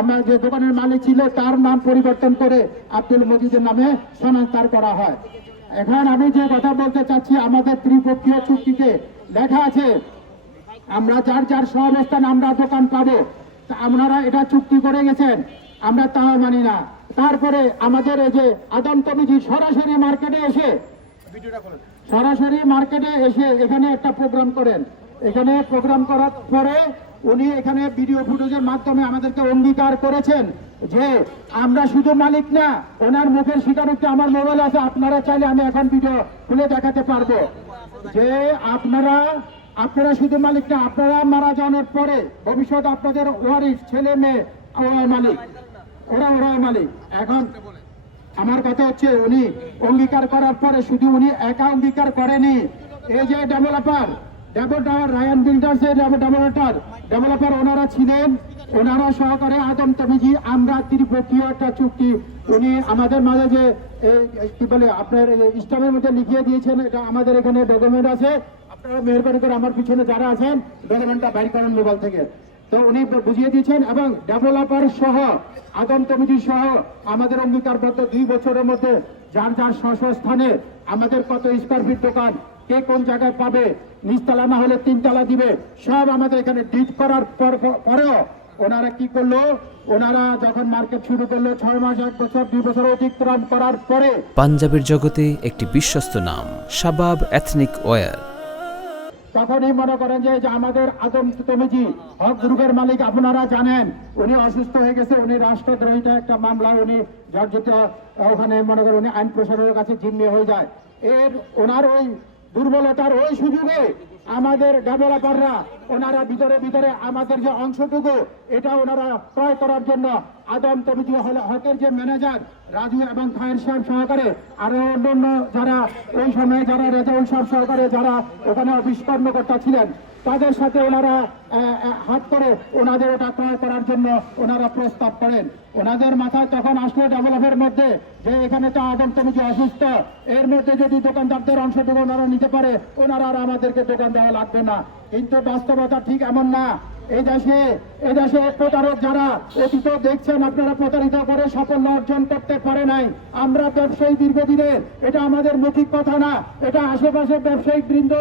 আমার যে দোকানের মালিক ছিল তার নাম পরিবর্তন করে আব্দুল মজিদের নামে স্থানান্তর করা হয়। এখন আমি যে কথা বলতে চাচ্ছি, আমাদের ত্রিপক্ষীয় চুক্তিতে লেখা আছে আমরা যার যার সহাবস্থান আমরা দোকান পাবো। আপনারা এটা চুক্তি করে গেছেন, আমরা তাও মানি না। তারপরে আমাদের এই যে আদম কমিটি সরাসরি মার্কেটে এসে এখানে একটা প্রোগ্রাম করেন। এখানে প্রোগ্রাম করার পরে উনি এখানে ভিডিও ফুটেজের মাধ্যমে আমাদেরকে অঙ্গীকার করেছেন যে আমরা শুধু মালিক না, ওনার মুখের স্বীকারোক্তি আমার মোবাইল আছে, আপনারা চাইলে আমি এখন ভিডিও খুলে দেখাতে পারবো যে আপনারা শুধু মালিক না, আপনারা মারা যাওয়ার পরে ভবিষ্যৎ আপনাদের ওয়ারিস ছেলে মেয়ে ওরা মালিক। এখন আমার কথা হচ্ছে উনি অঙ্গীকার করার পরে শুধু উনি একা অঙ্গীকার করেনি, এই যে ডেভেলপার রায়ান বিল্ডার্সের ডেভেলপার ওনারা ছিলেন, ওনারা সহকারে আদম তমিজি আমরা ত্রিপক্ষীয় একটা চুক্তি উনি আমাদের মাঝে যে কি বলে আপনার ইসলামের মধ্যে লিখিয়ে দিয়েছেন। এটা আমাদের এখানে ডকুমেন্ট আছে, আপনারা মেহরবানি করে আমার পিছনে যারা আছেন ডকুমেন্টটা বাইর করেন মোবাইল থেকে। তো উনি বুঝিয়ে দিয়েছেন এবং ডেভেলপার সহ আদম কমিটি সহ আমাদের অঙ্গীকারবদ্ধ 2 বছরের মধ্যে যার যার স্থানে আমাদের কত স্কয়ার ফিট দোকান কে কোন জায়গায় পাবে, নিচতলা না হলে 3 তলা দিবে, সব আমাদের এখানে ডিট করার পরেও ওনারা কি করলো, ওনারা যখন মার্কেট শুরু করলো 6 মাস 1 বছর 2 বছর অতিক্রম করার পরে পাঞ্জাবের জগতে একটি বিশ্বস্ত নাম শাবাব এথনিক ওয়্যার। তখনই মনে করেন যে আমাদের আদম কমিটি হক গ্রুপের মালিক আপনারা জানেন উনি অসুস্থ হয়ে গেছে, উনি রাষ্ট্রদ্রোহিতা একটা মামলা উনি জর্জিত, ওখানে মনে করেন উনি আইন প্রশাসনের কাছে জিম্মি হয়ে যায়। ওনার ওই দুর্বলতার ওই সুযোগে আমাদের ডেভেলপাররা ওনারা ভিতরে আমাদের যে অংশটুকু এটা ওনারা ক্রয় করার জন্য আদম কমিটি হকের যে ম্যানেজার রাজু এবং খায়ের সাহেব সহকারে আরো অন্যান্য যারা ওই সময়ে যারা রেজাউল সাহেব সহকারে যারা ওখানে অফিস কর্মকর্তা ছিলেন তাদের সাথে ওনারা হাত করে ওনাদের ওটা ক্রয় করার জন্য ওনারা প্রস্তাব করেন। ওনাদের মাথায় তখন আসলো ডেভেলপের মধ্যে যে এখানে তো আদম কমিটি অসুস্থ, এর মধ্যে যদি দোকানদারদের অংশটুকু ওনারা নিতে পারে ওনারা আর আমাদেরকে দোকান দেওয়া লাগবে না। কিন্তু বাস্তবতা ঠিক এমন না। এই দেশে প্রতারক যারা অতীত দেখছেন আপনারা প্রতারিত করে সাফল্য অর্জন করতে পারে নাই। আমরা ব্যবসায়ী দীর্ঘদিনের, এটা আমাদের মৌখিক কথা না, এটা আশেপাশে ব্যবসায়িক বৃন্দ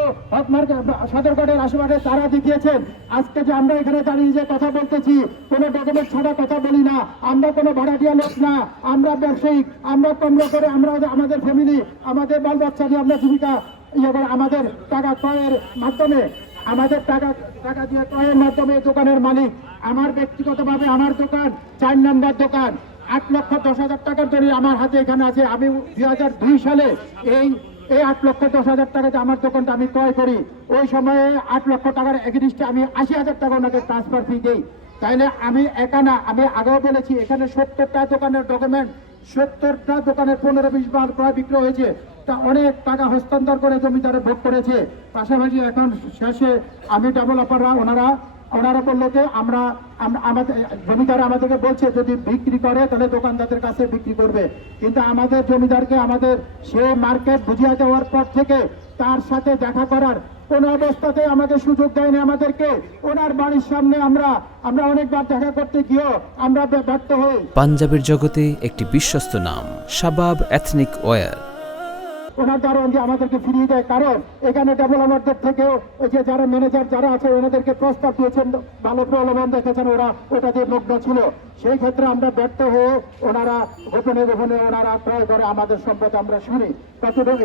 সদরঘাটের আশেপাশে তারা দেখিয়েছেন। আজকে যে আমরা এখানে দাঁড়িয়ে যে কথা বলতেছি কোনো ডকুমেন্ট ছাড়া কথা বলি না, আমরা কোনো ভাড়াটিয়া লোক না, আমরা ব্যবসায়িক, আমরা কমলা করে আমরা আমাদের ফ্যামিলি আমাদের বাল বাচ্চা নিয়ে আমরা জীবিকা আমাদের টাকা ক্রয়ের মাধ্যমে আমাদের টাকা দিয়ে ক্রয়ের মাধ্যমে দোকানের মালিক। আমার ব্যক্তিগতভাবে আমার দোকান 4 নম্বর দোকান, 8,10,000 টাকার দলিল আমার হাতে এখানে আছে। আমি 2002 সালে এই 8,10,000 টাকাতে আমার দোকানটা আমি ক্রয় করি। ওই সময়ে 8 লক্ষ টাকার এগেইনস্টে আমি 80,000 টাকা ওনাকে ট্রান্সফার ফি দিই। তাইলে আমি একা না, আমি আগেও বলেছি এখানে 70টা দোকানের ডকুমেন্ট, 70টা দোকানের 15-20 বার ক্রয় বিক্রয় হয়েছে, তা অনেক টাকা হস্তান্তর করে জমিদারে ভোগ করেছে। পাশাপাশি এখন শেষে আমি ডেভেলপাররা ওনারা বললো যে আমাদের জমিদার আমাদেরকে বলছে যদি বিক্রি করে তাহলে দোকানদারদের কাছে বিক্রি করবে, কিন্তু আমাদের জমিদারকে আমাদের সে মার্কেট বুঝিয়ে দেওয়ার পর থেকে তার সাথে দেখা করার কোন অবস্থাতে আমাদের সুযোগ দেয়নি। আমাদেরকে ওনার বাড়ির সামনে আমরা অনেকবার দেখা করতে গিয়েও আমরা ব্যর্থ হই। পাঞ্জাবের জগতে একটি বিশ্বস্ত নাম শাবাব এথনিক ওয়্যার। ওনার দ্বারা আমাদেরকে ফিরিয়ে দেয়, কারণ এখানে ডেভেলপারদের থেকেও ওই যে যারা ম্যানেজার যারা আছে ওনাদেরকে প্রস্তাব দিয়েছেন, ভালো প্রলোভন দেখেছেন, ওরা ওটাতে মগ্ন ছিল। সেই ক্ষেত্রে আমরা ব্যর্থ হয়ে ওনারা গোপনে ওনারা ক্রয় করে আমাদের সম্পদ আমরা শুনি। কতটুকু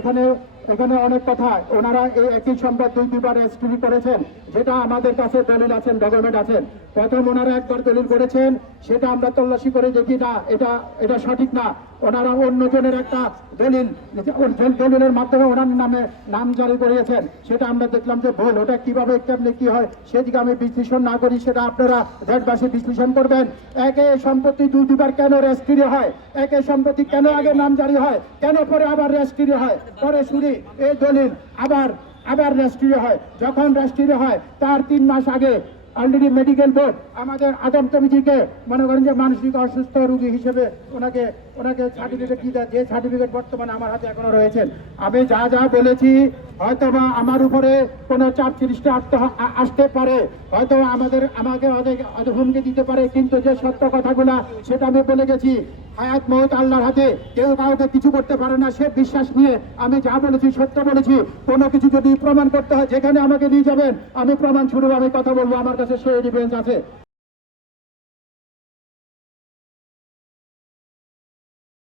এখানে অনেক কথা ওনারা এই একই সম্পদ 2-2বার রেজিস্ট্রি করেছেন, যেটা আমাদের কাছে দলিল আছেন, ডকুমেন্ট আছেন। প্রথম ওনারা একবার দলিল করেছেন, সেটা আমরা তল্লাশি করে দেখি না এটা সঠিক না। ওনারা অন্যজনের একটা দলিলের মাধ্যমে ওনার নামে নাম জারি করিয়েছেন, সেটা আমরা দেখলাম যে ভুল। ওটা কিভাবে কেমনে কি হয় সেদিকে আমি বিশ্লেষণ না করি, সেটা আপনারা দেশবাসী বিশ্লেষণ করবেন। একে সম্পত্তি 2-2বার কেন রেজিস্ট্রি হয়, একে সম্পত্তি কেন আগে নাম জারি হয়, কেন পরে আবার রেজিস্ট্রি হয়, পরে শুনি এই দলিল আবার রেজিস্ট্রি হয়। যখন রেজিস্ট্রি হয় তার 3 মাস আগে অলরেডি মেডিকেল বোর্ড আমাদের আদম তমিজিকে মনে করেন যে মানসিক অসুস্থ রোগী হিসেবে ওনাকে সার্টিফিকেট দিতে, যে সার্টিফিকেট বর্তমানে আমার হাতে এখনো রয়েছেন। আমি যা যা বলেছি হয়তো বা আমার উপরে কোনো চাপ সৃষ্টি আসতে পারে, হয়তো আমাকে অনেক হুমকি দিতে পারে, কিন্তু যে সত্য কথাগুলা সেটা আমি বলে গেছি। হায়াত মৌত আল্লাহর হাতে, কেউ কাউকে কিছু করতে পারে না, সে বিশ্বাস নিয়ে আমি যা বলেছি সত্য বলেছি। কোনো কিছু যদি প্রমাণ করতে হয় যেখানে আমাকে নিয়ে যাবেন, আমি প্রমাণ স্বরূপ আমি কথা বলবো, আমার কাছে সেই এভিডেন্স আছে।